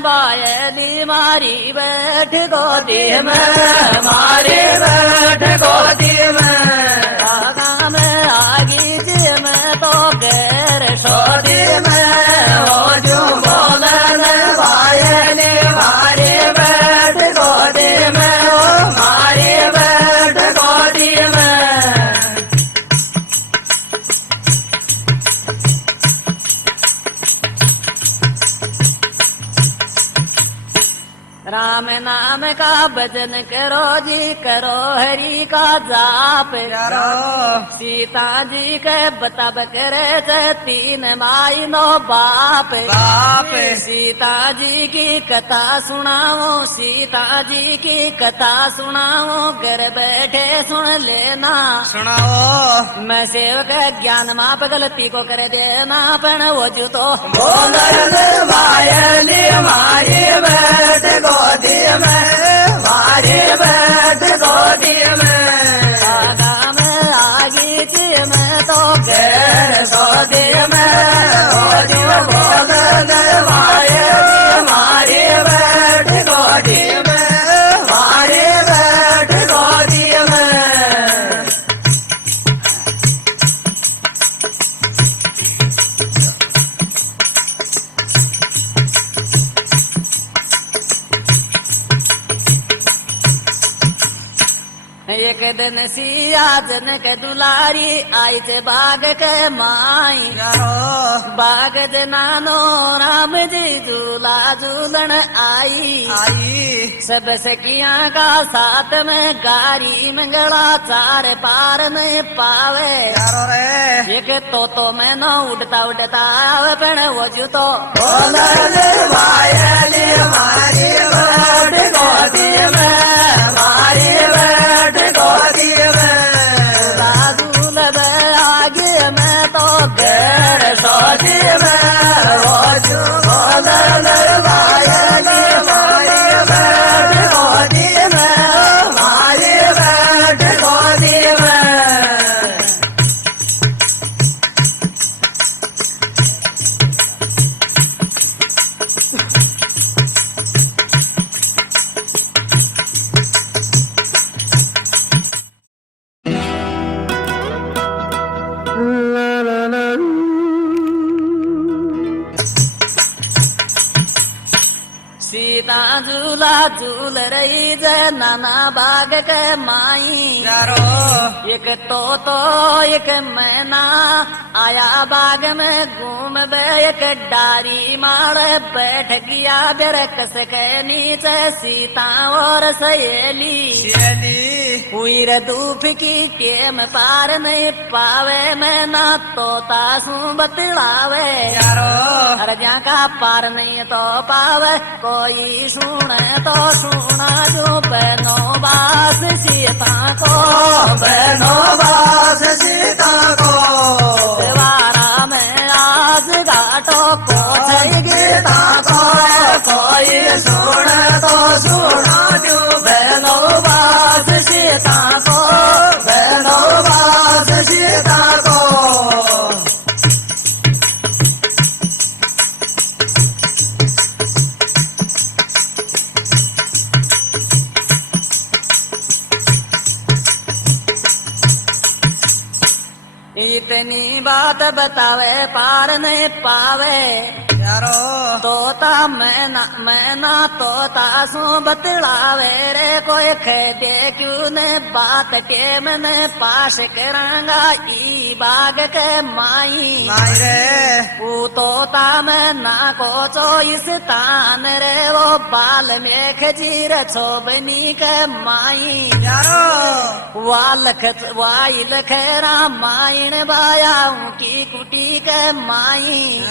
बायली मारी बैठ गोदी में, मारी बैठ गोदी में। आगा में आगी जी में तो गैर सोदी में, हो जो बोलन बायली मारी बैठ गोदी में, मारी बैठ गोदी में। राम नाम का भजन करो जी, करो हरि का जाप करो। सीता जी के बताब करे तीन माई नो बाप, सीता जी की कथा सुनाओ, सीता जी की कथा सुनाओ, घर बैठे सुन लेना, सुनाओ। मैं सेवक ज्ञान माप गलती को कर देना, पण वो जो तो मायली मारी बैठ गोदी में, मारी बैठ गोदी में। आगा में आगी जी में तो गैर गोदी में, हो जो बोलन मायली मारी बैठ गोदी में, मारी बैठ गोदी में। एक दिन सिया जनक दुलारी आई चे बाग के माई, बाग जनानो राम जी झूला झूलन आई। सब सखियां का साथ में गारी मंगला, चार पार में पावे। एक तो मैं न उड़ता उड़ता आवे, पण वो जो तो मायली मारी बैठ गोदी में, मारी बैठ गोदी में। झूल आगे में तो गैर सोदी में, वो जो बोलन मायली मारी बैठ गोदी में, मारी बैठ गोदी में। सीता झूला झूल रही जय नाना बाग के माई, एक तो एक मैना आया बाग में घूम बे, एक डारी मार बैठ गया दरकस के नीचे सीता और सहेली। हुई रे धूप की टेम पार नहीं पावे, मैना तोता सू बतलावे, अरे जहाँ का पार नहीं तो पावे। कोई सुने तो सुना जो बहनों बास सीता को, बहनों बास सीता को। द्वारा में आज घाटो को गीता को, कोई सुने तो सुना जो बहनों बास सीता को, बहनों बास सीता को। इतनी बात बतावे पार नहीं पावे, तोता मैना तोता सू बतलावे रे। कोई खेदे क्यों ने बात टेम ने पास करांगा ई बाग के माई रे। तोता में ना को चोइस तान रे, वो बाल में खजीर छोबनी के माई। वाई लखेरा माइन बाया की कुटी के माई।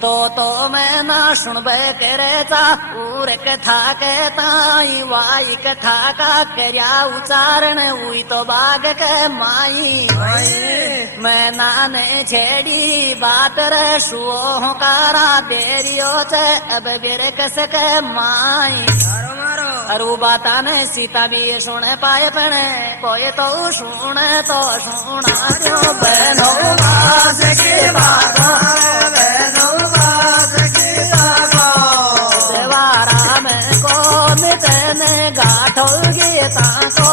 तो मैं ना सुनबे करे चा पूर कथा के ताई, वाई कथा का कर्या उच्चारण हुई तो बाग के माई। मैं नाने छेड़ी बात रे सुओ कारा बेरियो चे अब बेरे कस के माई। अरु बाता ने सीता भी सुन पाए पने, कोई तो सुने तो सुना जो बहनों बास की बात, बहनों बास की बात। तेने गाठोगे ताको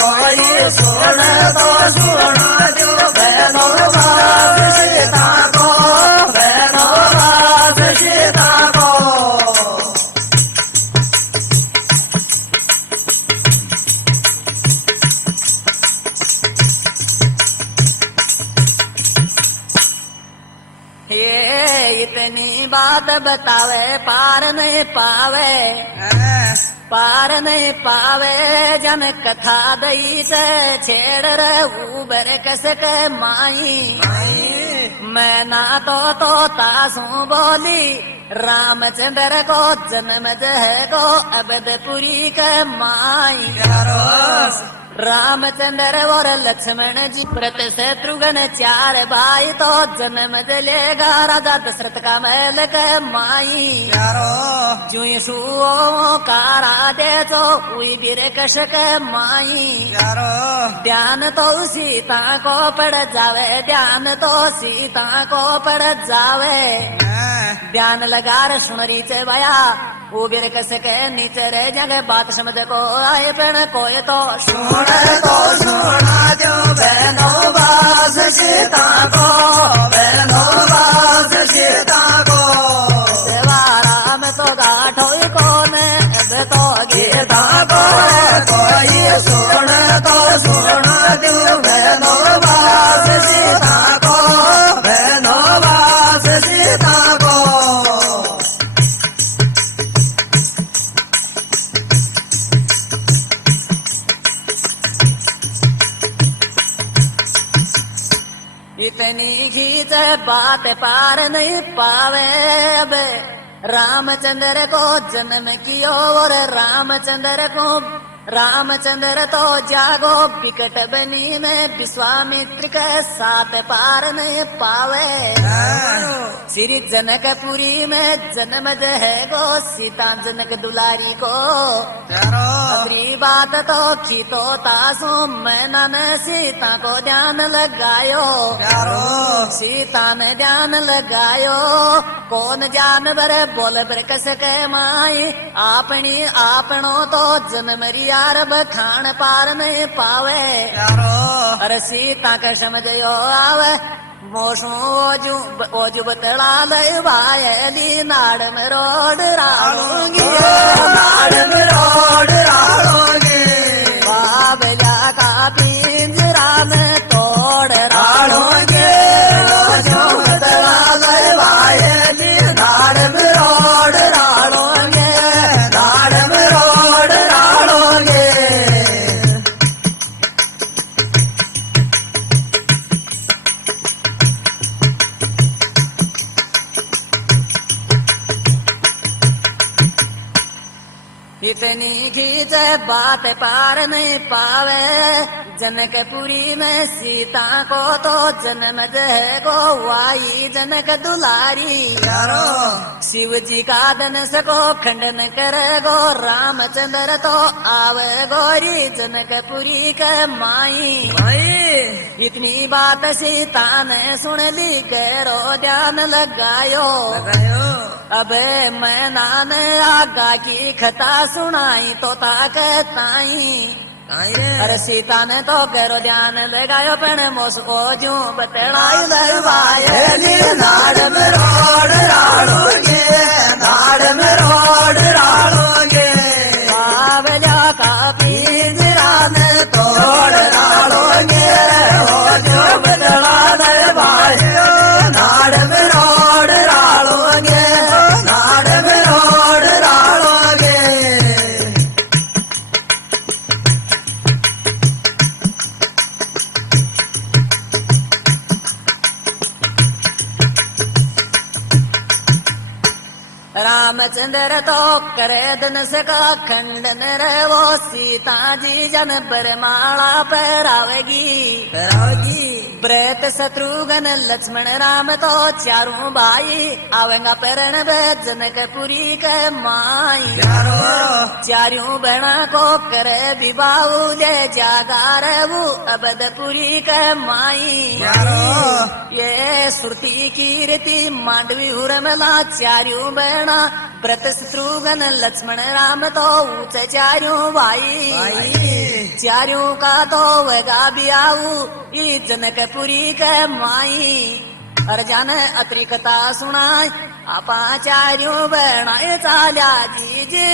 कोई सुन तो सुना जो बहनो बाप सीता को बहनो बाप सीता को इतनी बात बतावे पार नहीं पावे पार नहीं पावे जन कथा दई से छेड़ रहू बर कस के माई मैं ना तो तासू बोली रामचंद्र को जन्म है को अबदपुरी के माई रामचंद्र और लक्ष्मण जी व्रत शत्रुघ्न चार भाई तो जन्म लेगा राजा दशरथ का महल के माई जुई सुओ का राधे तो हुई बीर कश के माई ध्यान तो सीता को पड़ जावे ध्यान तो सीता को पड़ जावे ध्यान लगा रे सुनरी चे भया वो बीर कस के नीचे रह जगह बात समझ को आए पेड़ कोई तो सुना जो बहनो बास सीता को बहनो बास सीता को सेवारा में तो गाठो कौन अब तो गीता को कोई सुना जो बहनो बास सीता को बहनो बास सीता को इतनी खींच बात पार नहीं पावे अब रामचंद्र को जन्म कियो और रामचंद्र तो जागो विकट बनी में विश्वामित्र के साथ पार नहीं पावे श्री जनकपुरी में जन्म है गो सीता जनक दुलारी को अपनी बात तो खीतो तासू मैना ने सीता को ध्यान लगायो सीता ने ध्यान लगायो कौन जानवर बोल बर कस के माई आपनी आपनो तो जन्म यार बखान पार नहीं पावे अरे सीता का समझो आवे मोसू ओजू बतला लय भायली नाड़ में रोड राड़ूंगी बाबला का पिंजरा में तोड़ राड़ूंगी ओजू बतला लय भायली नाड़ में रोड राड़ूंगी नाड़ में रोड राड़ूंगी इतनी खींच बात पार नहीं पावे जनकपुरी में सीता को तो जन्म है गो वाई जनक दुलारी शिव जी का धनुष को खंडन करे गो रामचंद्र तो आवे गोरी जनकपुरी के माई इतनी बात सीता ने सुन ली गहरो ध्यान लगायो अबे मैं नान आगा की खता सुनाई तो ताकताई अरे सीता ने तो गहरो ध्यान लगायो पण मोसको जू बतलाई लवाये नाड़ में रोड राड़ोगे नाड़ में रोड राड़ोगे बाबला का पिंजरा ने तोड़ राड़ोगे हो जो बतला लवाये नाड़ में रोड राड़ोगे नाड़ में रोड राड़ोगे रामचंद्र तो करे धनुष का खंडन रे वो सीता जी जन बरमाला पहरावेगी व्रत शत्रुघ्न लक्ष्मण राम तो चारों भाई आवेगा परण जनकपुरी के माई चारों बहना को करे विवाह ले जागा रहू अबदपुरी के माई ये सुरती कीर्ति मांडवी हुरमला चारों बहना व्रत शत्रुघ्न लक्ष्मण राम तो ऊंचे चारों भाई चारों का तो वगा बियाऊ ई जनकपुरी के माई अर्जन अत्री कथा सुनाय आपा चारों बनाए चाल्या जी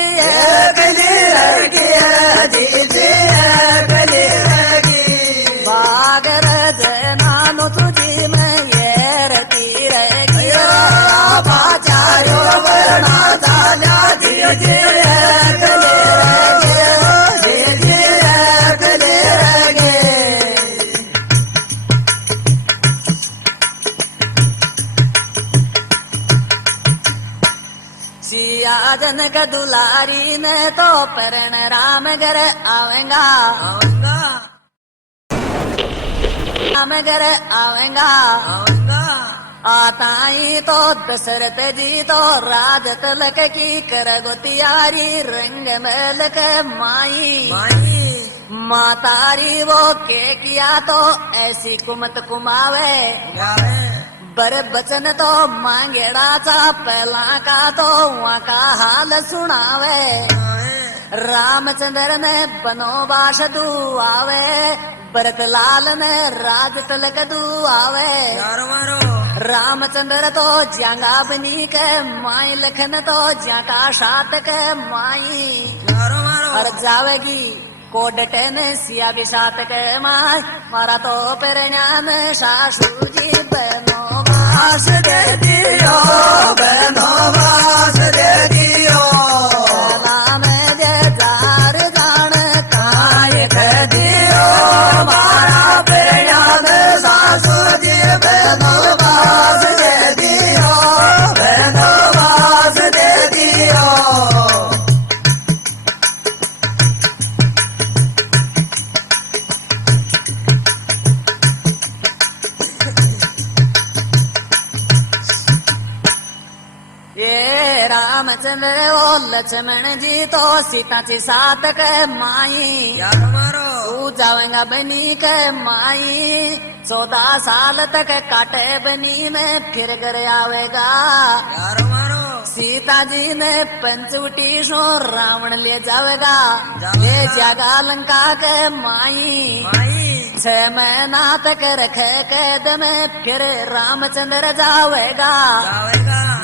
बागर जनानो तुझी में ये रती रही आपा चारों बना चाल्या जी जनक दुलारी ने तो परण राम घर आवेगा राम घर आवेगा आता ही तो दशरथ जी तो राज तलक की कर गोतियारी रंग मलक माई मातारी वो के किया तो ऐसी कुमत कुमावे बर बचन तो मांगेड़ा चा पहला का तो वहाँ का हाल सुनावे रामचंद्र ने बनोबास दुआवे भरत लाल ने राज तिलक दुआवे रामचंद्र तो ज्यांगा बनी के माई लखन तो ज्यांका सात के माई और जावेगी कोडटे ने सिया भी सात के माई मारा तो परिणाम सासू जी बनो वास दे दियो बनो वास दे दियो नाम जे जार जान काय कर दियो मारा परिणाम सासू जी बनो वास दे दियो बनो वास दे दियो रामचंद्र ओ लक्ष्मण जी तो सीता जी सात के माई तू जावेगा बनी के माई 14 साल तक काटे बनी में फिर घर आवेगा सीता जी ने पंचवटी सो रावण ले जावेगा ले जागा लंका के माई 6 महीना तक रखे कैद में फिर रामचंद्र जावेगा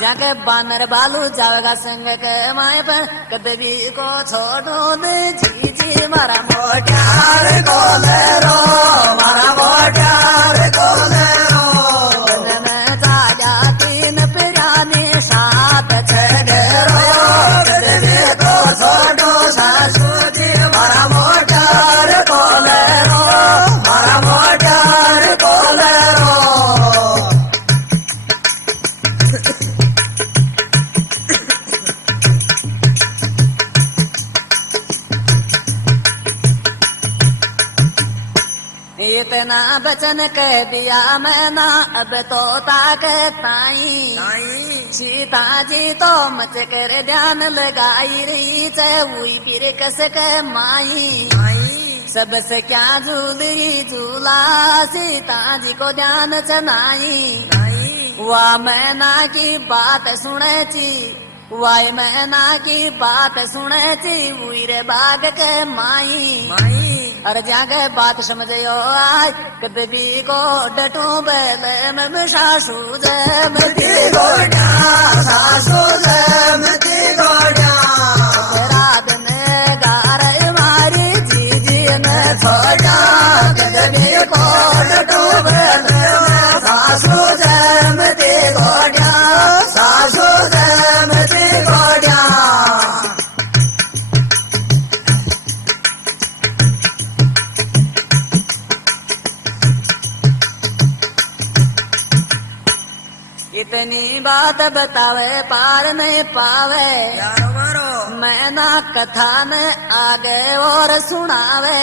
जाके बानर बालू जावेगा संग के माए पर कदवी को छोड़ो दे जी मारा मोटार को ले रो मारा मोटार को ले रो में जाया 3 पिराने 7 छगरो कदवी को छोड़ो सासू जी मारा मोटार को ले रो मारा मोटार को ले रो इतना बचन कह दिया मैं ना अब तो ताक ताई सीता जी तो मच कर ध्यान लगाई रही चाहे हुई फिर कस के माई सबसे क्या झूलरी झूला सीता जी को ध्यान चनाई वाह मैना की बात सुने ची वाह मैना की बात सुने ची हुई रे बाग के माई अरे जाके बात समझो आज कदबी को डटू बैल में सासू जमती गोड़ा सासू जमती गोड़ा रात में गार मारी जी ने छोड़ा कदबी को डटू बैल सासू जमती गोड़ा सासू जमती गोड़ा इतनी बात बतावे पार नहीं पावे मैं ना कथा में आगे और सुनावे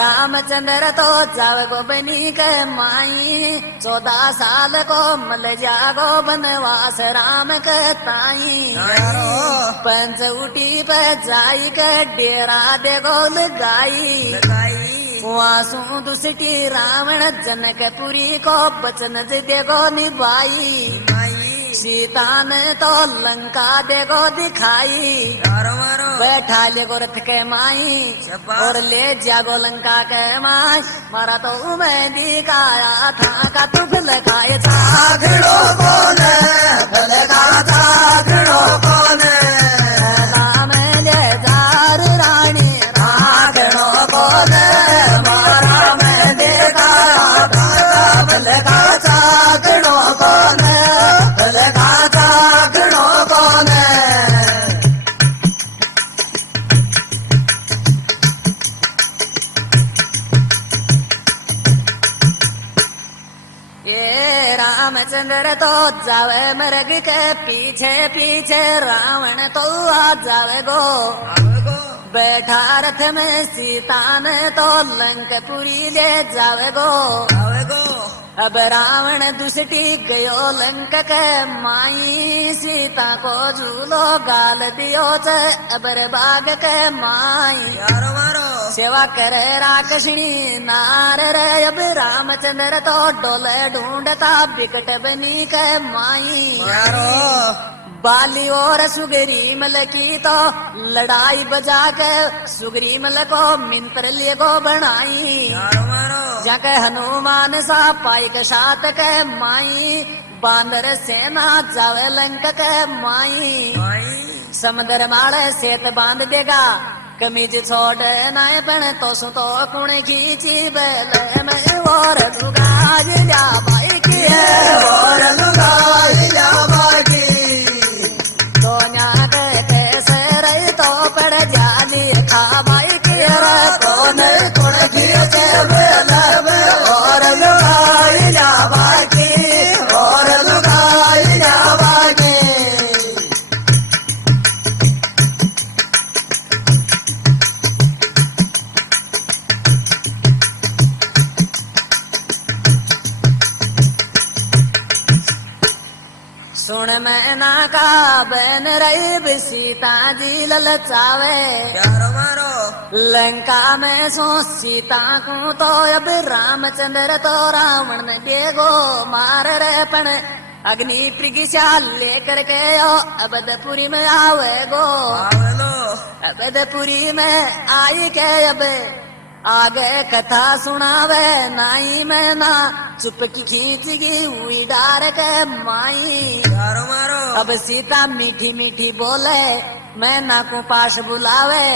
रामचंद्र तो जावे गो बनी के माई 14 साल को मल जागो बनवास राम के ताई पंचवटी पे जाई के डेरा देगो लगाई वासु दुष्टी रावण जनकपुरी को बचन देगो निभाई सीता ने तो लंका देखो दिखाई, बैठा ले गो रथ के माई और ले जागो लंका के माई। मारा तो मेहंदी काया था का तू लगाए झागड़ो कौन लगाया झागड़ो कौन राम ले जार रानी झागड़ो कौन मारा मैं देखा लगा झागड़ो कौन लगा झागड़ो कौन ये रामचंद्र तो जावे मृग के पीछे पीछे, रावण तो आ जावे गो बैठा रथ में। सीता ने तो लंकपुरी ले जावे गो। अब रावण दुसटी गयो लंक के माई, सीता को झूलो गाल दियो च अबर बाग के माई। सेवा करे राक्षसनी नार रे, अब रामचंद्र तो डोले ढूंढता बिकट बनी के माई। बाली और सुग्रीमल की तो लड़ाई बजा के सुग्रीमल को मिंत्र ले गो बनाई। जाके हनुमान सा पाई के साथ के माई, बांदर सेना जावे लंक के माई। समुद्र माड़े सेत बांध देगा, कमीज छोड़ नाय पण तो सु तो कुण खींची बेल में और लुगाज जा भाई की और लुगाई जा बाकी तो न्याक कैसे रही तो पड़ जाली खा भाई की कौन कुण खींचे बेल में और लुगाई जा बाकी और लुगाई जा बाकी सुन मैना का बन रही सीता जी ललचावे। लंका में सो सीता को तो अब रामचंद्र तो रावण ने देगो मार रे पण अग्नि प्रगिशा लेकर के अबदपुरी में आवे गो। अबदपुरी में आई के अब आगे कथा सुनावे नाई में ना चुप की खींच गई हुई डार के माई। अब सीता मीठी मीठी बोले मैं ना को पास बुलावे,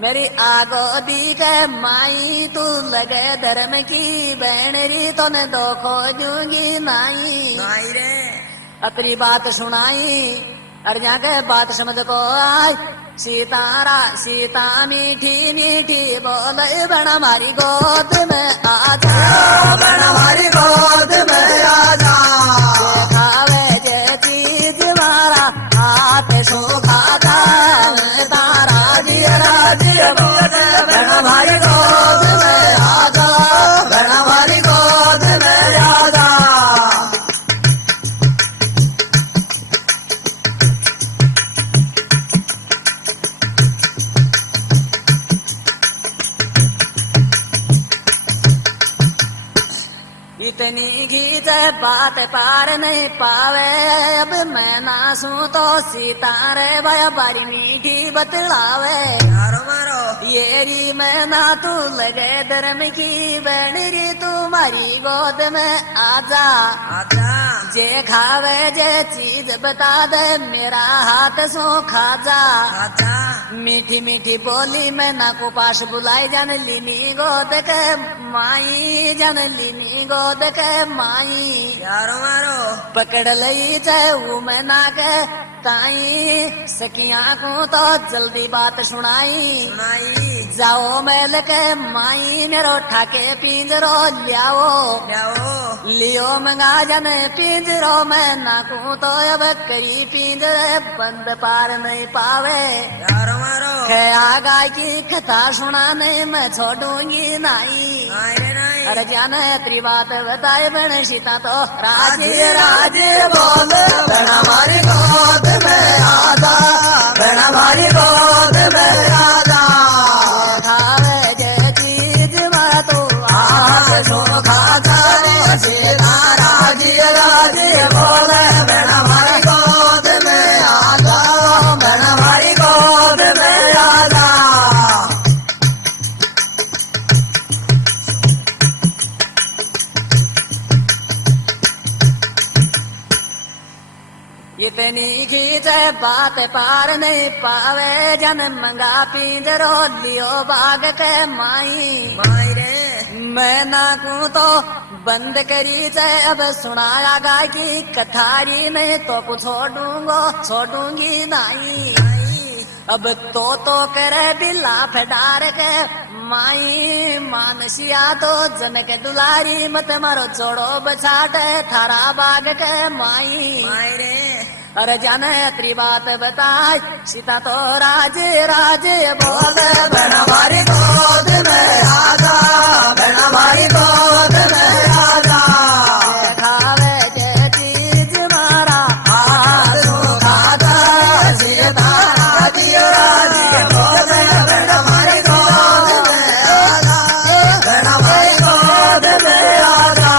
मेरी आगो दी के माई तू लगे धर्म की बहनरी तो ने दो खोजूंगी नाई। अपनी बात सुनाई और जाके बात समझ को आई। सीता मीठी मीठी बोले बन हमारी गोद में आजा, बन हमारी गोद में आजा। खावे जे चीज मारा हाथ सूखा था तारा जिया राज्य बन हमारी गोद में आजा, बन हमारी गोद में आजा। इतनी गीत बात पार नहीं पावे, अब मैं ना सू तो सीता रे भया बारी मीठी बतलावे। ये री मैं ना तू लगे धर्म की बहनरी तुम्हारी गोद में आजा। जे खावे जे चीज बता दे मेरा हाथ सो खा जा। मीठी मीठी बोली मैं ना को पास बुलाई जान लीनी गोद के माई, जान लीनी गोद के माई। पकड़ लई चाहे वो मैं ना के ताई, सकिया को तो जल्दी बात सुनाई। जाओ मैल के माई मेरो ठाके पिंजरो लियाओ, लियो मंगा जन पिंजरो मैं ना को तो अब करी पिंजरे बंद पार नहीं पावे। खया गाय की कथा सुनाने मैं छोड़ूंगी नहीं। अरे जान तेरी बात बताए बन सीता तो राजे राजे बोल बन हमारी गोद में आजा, बन हमारी गोद में आजा। खावे जे चीज मैं तो आप सुखा जाने सीता राजे राजे बोल बन हमारी इतनी खींचे बात पार नहीं पावे जन मंगा पिंजरो लियो बाग के माई मायरे मैं ना कूं तो बंद करी चाहे अब सुनाया गा की कथारी में तो कुछ छोड़ूंगी नहीं अब तो करे दिला फेडार के माई मानसिया तो जनक दुलारी मत मारो छोड़ो बछाट थारा बाग के माई मायरे अरे जाने अत्री बात बताए सीता तो राजे बोले बहना हमारी गोद में आजा बहना हमारी गोद में आजा खावे के चीज मारा आलू खाता सीता राजी राजी बोले बहना हमारी गोद में आजा बहना हमारी गोद में आजा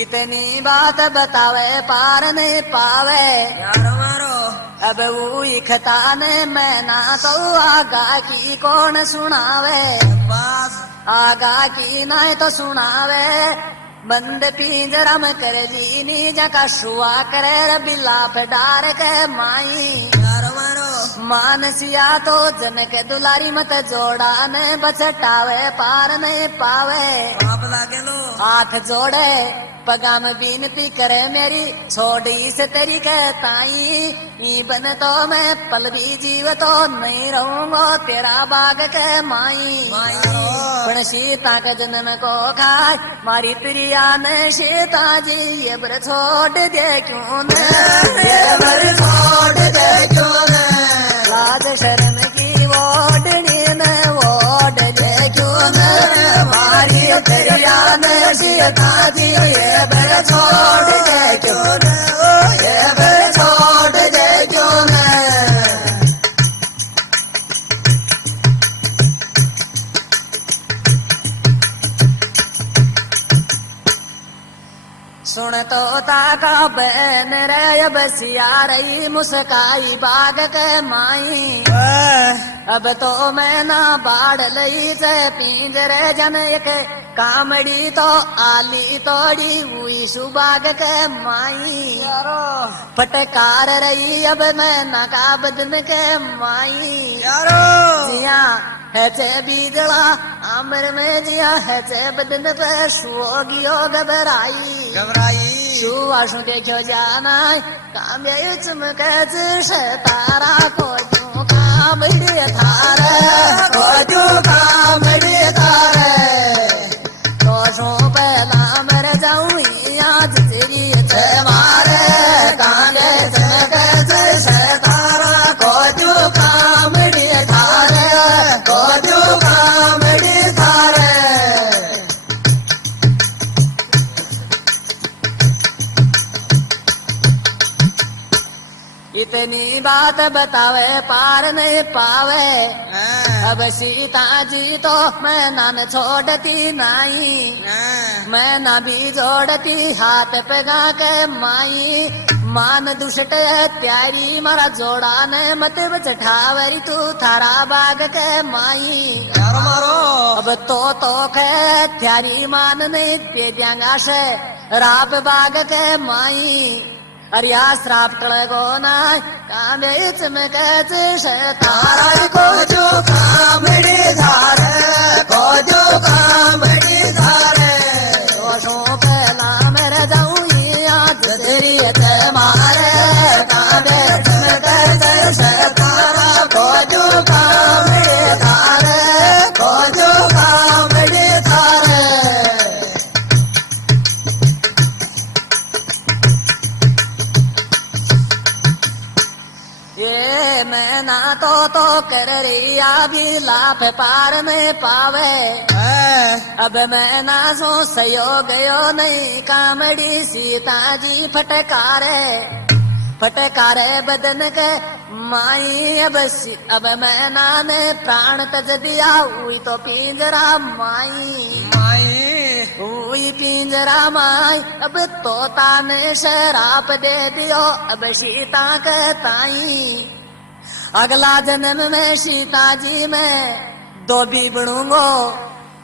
इतनी बात बतावे पार नहीं पावे यारो मारो अब वो खतान मैं ना तो आगा की कौन सुनावे पास आगा की ना तो सुनावे बंद पिंजरा में कर जीनी जका शुआ करे बिला फेडार के माई यारो मारो मानसिया तो जनक दुलारी मत जोड़ा ने बचटावे पार नहीं पावे पाप लागे लो हाथ जोड़े पगा में बीनती करे मेरी छोड़ी से तेरी कहताई ई बन तो मैं पल भी जीव तो नहीं रहूंगा तेरा बाग के माई पण सीता के जनन को खाए मारी प्रिया ने सीता जी ये बर छोड़ दे क्यों ने ये बर छोड़ दे क्यों ने लाज शर्म की ओढ़नी ने ओढ़ दे क्यों ने मारी प्रिया ने सीता जी ये बर छोड़ दे क्यों ने ये बर छोड़ दे क्यों ने सुन तो ताका बहन रे बसिया रही मुस्काई बाग के माई अब तो मैं ना बाढ़ लई से पिंजरे जन एक कामड़ी तो आली तोड़ी हुई सुबाग के माई फटकार रही अब मैं ना का बदन के माई जिया है चे बीजला आमर में जिया है चे बदन पे सुओगियो घबराई शुआ शु देखो जाना काम चमक तारा को क्यों कामड़ी थारे को जो कामड़ी थारे तो शो पहला मर जाऊं आज तेरी ते मारे कांगे चमक तारा को जो कामड़ी थारे को जो कामड़ी थारे इतनी बात बतावे पार नहीं पावे अब सीता जी तो मैं नाम छोड़ती नहीं मैं ना भी जोड़ती हाथ पे गा के माई मान दुष्ट त्यारी मारा जोड़ा ने मत बचठावरी तू थारा बाग के माई यारो मारो अब तो खे त्यारी मान नहीं दे दियांगा से राप बाग के माई अरिया श्राप टळगो ना कांबे चमक तारा को जो कामड़ी धारे को जो कामड़ी धारे दोषों पहला मेरे जाऊं आज तेरी ते मारे कांबे चमक तारा को जो कामड़ी धारे को जो कामड़ी धारे ये मैं ना तो कर रही अभी लाभ पार में पावे अब मैं ना सो सहयोग यो नहीं कामड़ी सीता जी फटकारे बदन के माई अब मैं ना ने प्राण तज दिया हुई तो पिंजरा माई हुई पिंजरा माई अब तोता ने शराप दे दियो अब सीता कहताई अगला जन्म में सीता जी में दो भी बनूंगो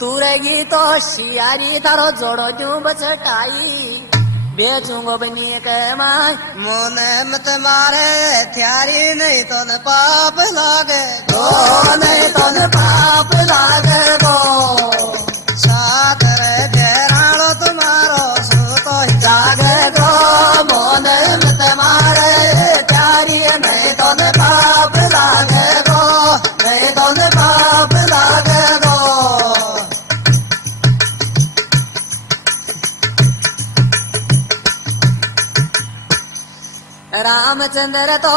तू रहेगी तो शियारी तारो जोड़ो जू बचटाई बेचूंगो बनी के माई मोने मत मारे थ्यारी नहीं तो न पाप लागे गो नहीं तो न पाप लागे गो साथ रे बेराणो तुम्हारो सो तो ही जागे गो मोने मत मारे थ्यारी नहीं तो न पाप लागे गो नहीं तो न पाप लागे गो रामचंद्र तो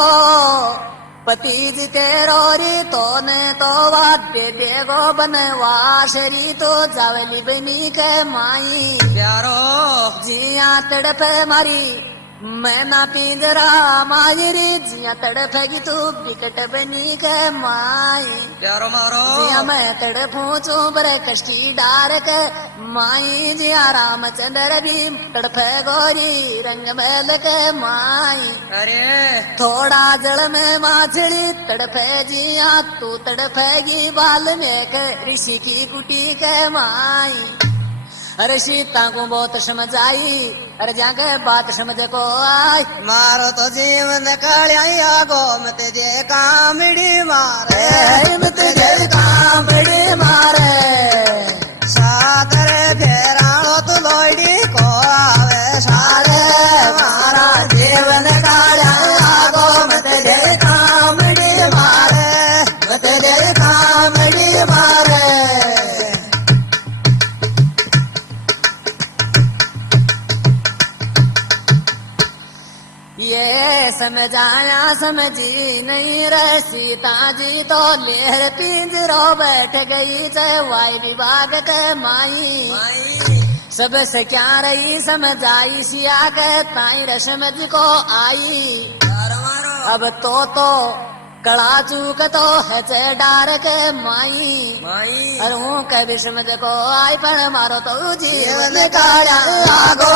पति जी तेरो री तो ने तो वाद्य देगो बनवास री तो जावली बनी के माई प्यारो जिया तड़प मारी मैं ना पिंजरा मायरी जिया तड़पेगी तू बिकट बनी के माई प्यारो मारो जिया मैं तड़पू चुबर कष्टी डार के माई जिया रामचंद्र भी तड़पे गोरी रंग मैल के माई अरे थोड़ा जल में माछली तड़पे जिया तू तड़पेगी बाल में के ऋषि की कुटी के माई अरे सीता को बहुत समझ आई अरे जाके बात समझ को आई मारो तो जीवन कलिया गो मत जे कामड़ी मारे मत जे कामड़ी मारे साथ रे फेराणो तू लोड़ी को आवे सारे मारा जीवन कलिया गो मत जे कामड़ी मारे मत जे कामड़ी मारे ये समझ आया समझी नहीं रे सीता जी तो लेहर पिंजरो बैठ गई चाहे वाई विभाग के माई सब से क्या रही समझ आई सिया के ताई रसम जी को आई अब तो कड़ा चूक तो है चे डार के माई अरे हूँ कभी समझ को आई पर मारो तो जीवन जीवन काया गो